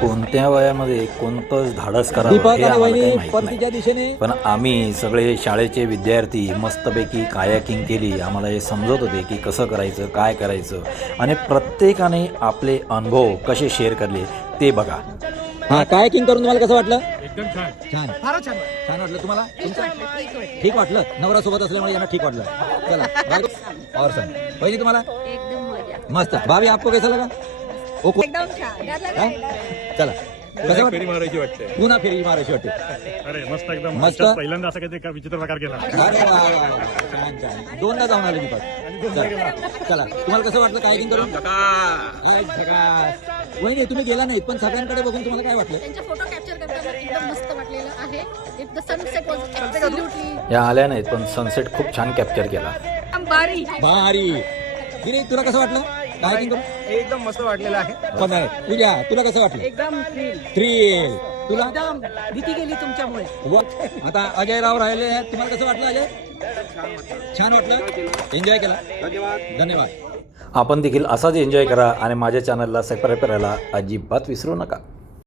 कोणत्या वयामध्ये कोणतंच धाडस करावं हे आम्हाला काही माहीत नाही. पण आम्ही सगळे शाळेचे विद्यार्थी मस्तपैकी कायाकिंग केली. आम्हाला हे समजत होते की कसं करायचं, काय करायचं आणि प्रत्येकाने आपले अनुभव कसे शेअर करले ते बघा. हा, कायाकिंग करून तुम्हाला कसं वाटलं? एकदम छान. छान. फारच छान. छान वाटलं तुम्हाला? ठीक वाटलं? नवरा सोबत असल्यामुळे यांना ठीक वाटलं. चला और सर पहिली तुम्हाला एकदम मजा. मस्त. भाभी आपको कैसा लगा? ओको एकदम छान. हा? चला कसं वाटलं? फेरी मारायची वाटते. पुन्हा फेरी मारायची वाटते. अरे मस्त एकदम. मस्त. आजच्याच पहिल्यांदा असं काहीतरी विचित्र प्रकार केला. अरे वा वा वा. छान छान. दोनदा जाऊन आले मी पण. चला तुम्हाला कसं वाटलं कायाकिंग करून? वहिनी तुम्ही गेला नाहीत पण सगळ्यांकडे बघून तुम्हाला काय वाटलं? त्यांचे फोटो कॅप्चर करताना एकदम मस्त वाटलेलं आहे. इफ द सनसेट वाज ॲब्सोल्युटली या आल्या नाहीत पण सनसेट खूप छान कॅप्चर केला. भारी. भारी. गिरी तुला कसं वाटलं कायाकिंग करून? एकदम मस्त वाटलेलं आहे. पण तुझ्या तुला कसं वाटलं? एकदम थ्रिल. तुला एकदम भीती गेली तुमच्यामुळे. आता अजय राव राहिले आहेत. तुम्हाला कसं वाटलं अजय? छान वाटलं? एन्जॉय केला? धन्यवाद. आपण देखील असाच एन्जॉय करा आणि माझ्या चॅनलला सबस्क्राईब करायला अजिबात विसरू नका.